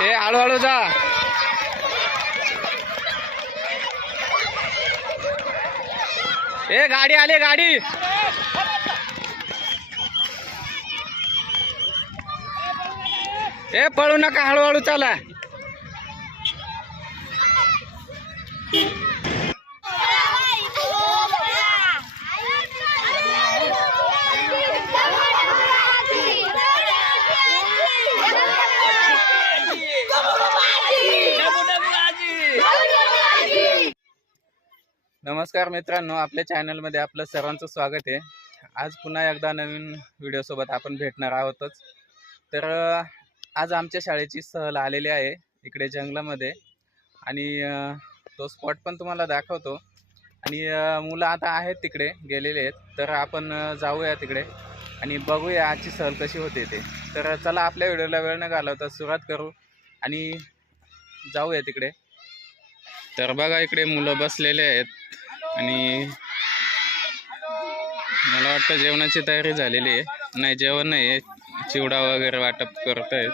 ए हळूहळू जा. ए गाडी आली गाडी. ए पळू नका हळूहळू चला. नमस्कार मित्रांनो, आपल्या चॅनलमध्ये आपलं सर्वांचं स्वागत आहे. आज पुन्हा एकदा नवीन व्हिडिओसोबत आपण भेटणार आहोतच. तर आज आमच्या शाळेची सहल आलेली आहे इकडे जंगलामध्ये आणि तो स्पॉट पण तुम्हाला दाखवतो. आणि मुलं आता आहेत तिकडे गेलेले आहेत, तर आपण जाऊया तिकडे आणि बघूया आजची सहल कशी होते ते. तर चला आपल्या व्हिडिओला वेळ न घालवता सुरुवात करू आणि जाऊया तिकडे. तर बघा इकडे मुलं बसलेले आहेत आणि मला वाटतं जेवणाची तयारी झालेली आहे. नाही जेवण नाही आहे, चिवडा वगैरे वाटप करत आहेत.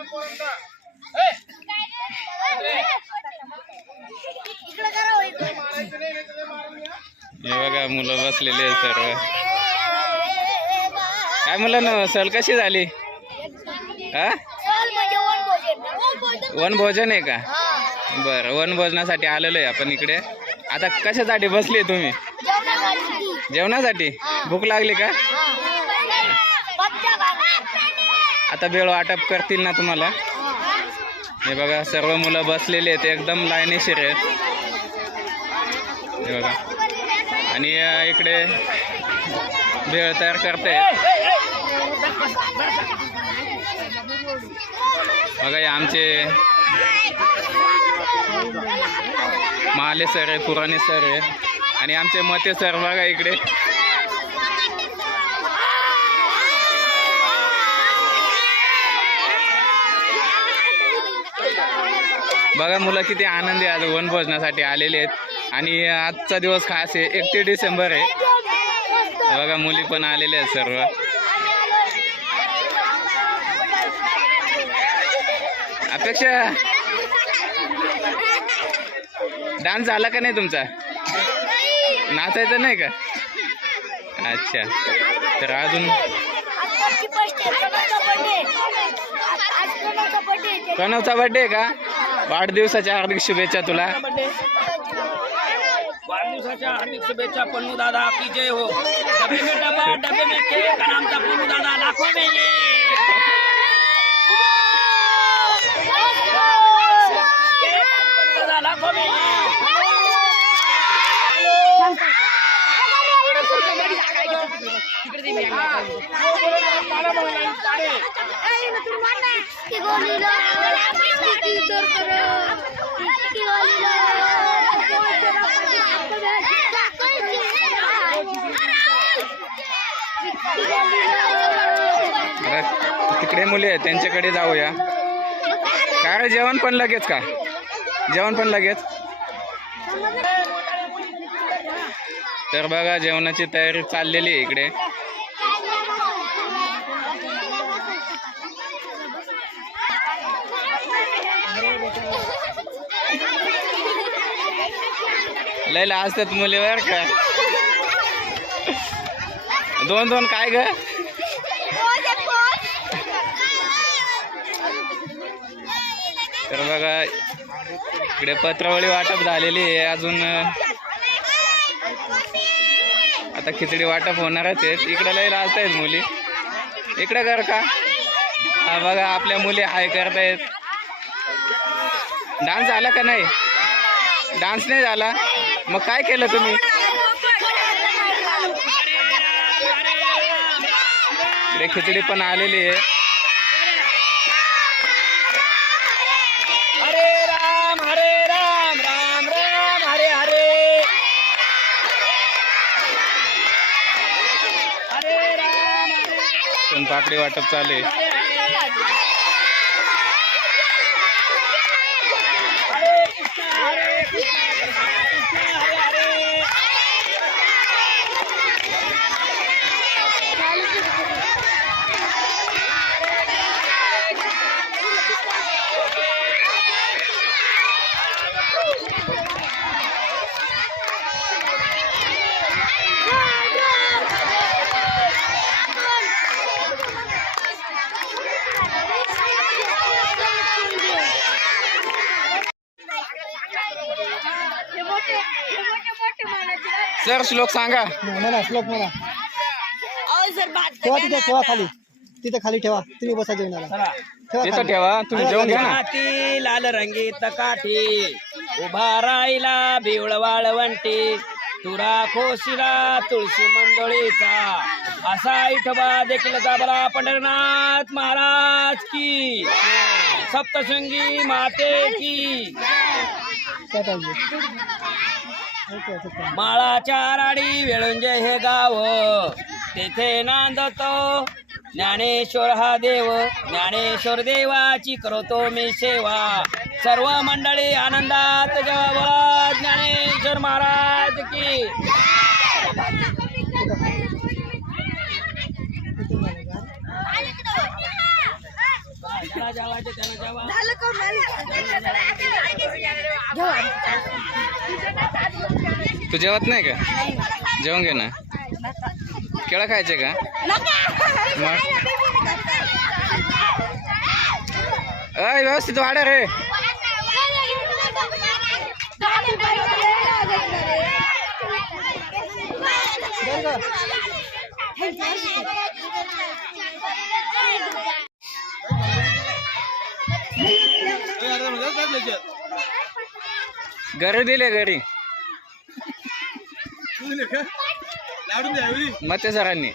हे बघा मुलं बसलेले आहेत सर्व. काय मुलांना सहल कशी झाली? हा वनभोजन आहे का? बरं, वनभोजनासाठी आलेलो आहे आपण इकडे. आता कशासाठी बसले तुम्ही? जेवणासाठी. भूक लागली का? आता वेळ वाटप करतील ना तुम्हाला. हे बघा सर्व मुलं बसलेले आहेत, एकदम लाईनीशीर आहेत. हे बघा आणि इकडे भेळ तयार करतायत. बघा हे आमचे माले सर आहे, पुराणे सर आहे आणि आमचे मते सर. बघा इकडे बघा मुलं किती आनंदी आज वनभोजनासाठी आलेले आहेत. आणि आजचा दिवस खास आहे, 31 डिसेंबर आहे. बघा मुली पण आलेले आहेत सर्व. अपेक्षा डान्स झाला का नाही तुमचा? नाचायचं नाही का? अच्छा. तर अजून प्रणवचा बर्थडे का? वाढदिवसाच्या हार्दिक शुभेच्छा तुला. वाढदिवसाच्या हार्दिक शुभेच्छा पन्नू दादा की जय हो. डबे में डबा, डबे में केक आणि आमचा पन्नू दादा लाखों में ये. लाखों में तिकडे मुली आहेत त्यांच्याकडे जाऊया. काय रे जेवण पण लगेच का? जेवण पण लगेच. तर बघा जेवणाची तयारी चाललेली आहे इकडे. लय लाजतात मुलीवर का? दोन दोन काय ग? तर बघा इकडे पत्रावळी वाटप झालेली आहे. अजून आता खिचडी वाटप होणारच आहेत. इकडे लय लाजतायत मुली. इकडे कर का? हा बघा आपल्या मुली हाय करतायत. डान्स झाला का नाही? डान्स नाही झाला. मग काय केलं तुम्ही? इकडे खिचडी पण आलेली आहे. हरे राम राम राम हरे हरे. हरे राम सोनपापडी वाटप चालू आहे. सर श्लोक सांगा. म्हणा श्लोक म्हणा. ठेवा तिथे, ठेवा खाली, तिथे खाली ठेवा. तुम्ही बसा जेवणाला. ठेवा तिथं खाली. ठेवा, तुम्ही जेवण घ्या ना. हाती लाल रंगीत काठी उभा राहिला बिवळ वाळवंटी तुरा खोशीला तुळशी मंडळीचा असा इठबा देखील गाबला पंढरनाथ महाराज की सप्तशृंगी माते की. काय पाहिजे? Okay, okay. माळाच्या राडी वेळुंजे हे गाव तेथे नांदतो ज्ञानेश्वर हा देव ज्ञानेश्वर देवाची करतो मी सेवा. सर्व मंडळी आनंदात जेव्हा बोला ज्ञानेश्वर महाराज की. ज्याला जेवायचं त्यानं जेवा. तू जेवत नाही का? जेवण घे ना. केळं खायचे का? मग अय व्यवस्थित वाढा रे. घरी दिले घरी मते सरांनी.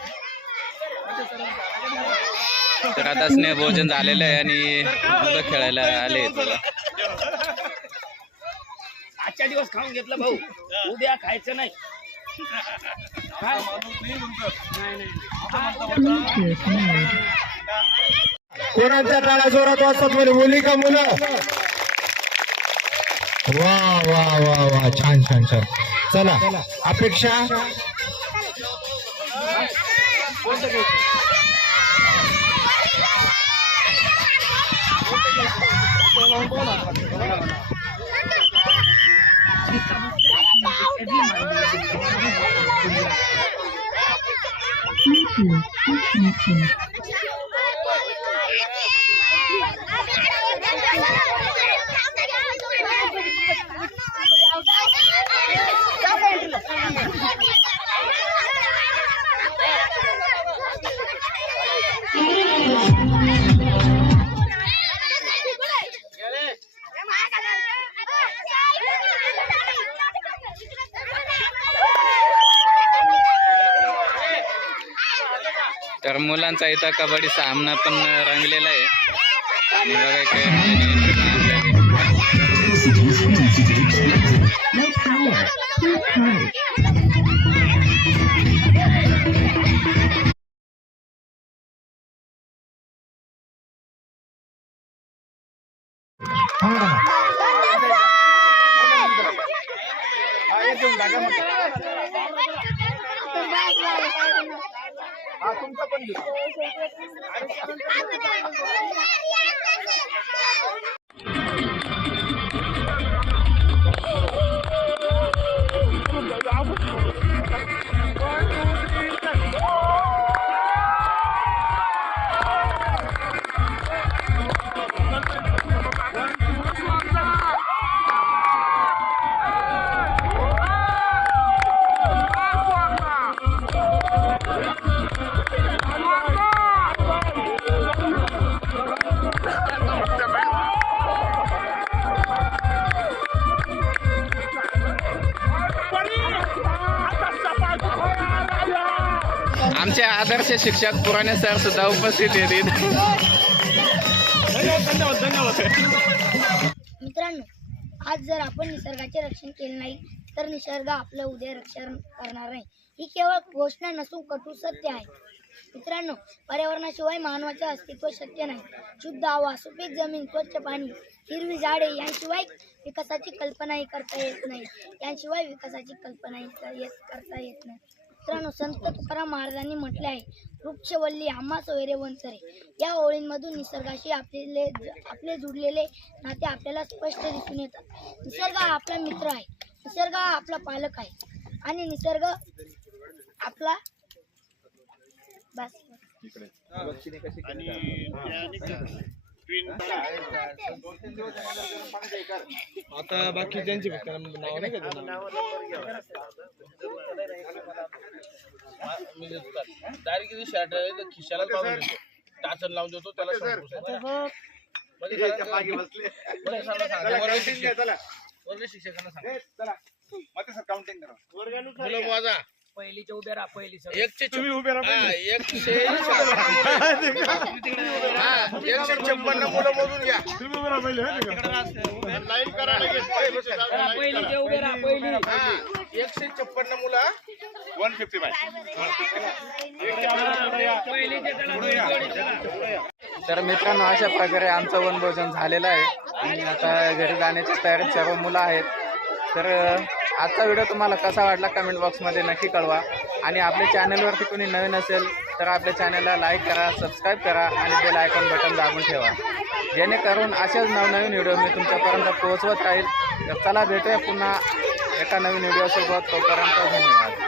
तर आता स्नेह भोजन झालेलं आहे आणि मुलं खेळायला आले. आजच्या दिवस खाऊन घेतलं भाऊ, उद्या खायचं नाही. कोणाच्या टाळ्या जोरात वाजतात म्हणे मुली का मुलं? वा वा वा वा, छान छान छान. चला अपेक्षा तर मुलांचा इथं कबड्डी सामना पण रंगलेला आहे. आणि बघा काय आमचे आदर्श शिक्षक पुराणे सर सुद्धा उपस्थित आहेत. मित्रांनो, आज जर आपण निसर्गाचे रक्षण केले नाही तर निसर्ग आपलं उद्या रक्षण करणार नाही. ही केवळ घोषणा नसून कटू सत्य आहे. मित्रांनो, पर्यावरणाशिवाय मानवाचे अस्तित्व शक्य नाही. शुद्ध हवा, सुपीक जमीन, स्वच्छ पाणी, हिरवी झाडे यांशिवाय विकासाची कल्पनाही करता येत नाही. मित्रांनो, संत तुकाराम महाराजांनी म्हटले आहे, वृक्षवल्ली आम्हा सोयरे वंचरे. या ओळींमधून निसर्गाशी आपले जुडलेले नाते आपल्याला स्पष्ट दिसून येतात. निसर्ग हा आपला मित्र आहे, निसर्ग हा आपला पालक आहे आणि निसर्ग आपला बस. आता बाकी ज्यांची फक्त नाव नाही का? मी देतो डायरेक्ट किती शर्ट खिशाला बांधून देतो टाचन लावून देतो त्याला वर्ग शिक्षकांना सांगा पहिलीचे उभे राहा पहिली एकशे तुम्ही उभे राहा 156 मुलं मोजून घ्या लाईन करा पहिलीचे उभे राहा पहिली 156 मुलं 155 तर मित्रांनो अशा प्रकारे आमचं वनभोजन झालेलं आहे आणि आता घरी जाण्याची तयारीत सर्व मुलं आहेत. तर आजचा व्हिडिओ तुम्हाला कसा वाटला कमेंट बॉक्समध्ये नक्की कळवा आणि आपल्या चॅनलवरती कोणी नवीन असेल तर आपल्या चॅनलला लाईक करा, सबस्क्राईब करा आणि बेल आयकॉन बटन दाबून ठेवा जेणेकरून असेच नवनवीन व्हिडिओ मी तुमच्यापर्यंत पोहोचवत राहील. तर चला भेटूया पुन्हा एका नवीन व्हिडिओसोबत. तोपर्यंत धन्यवाद.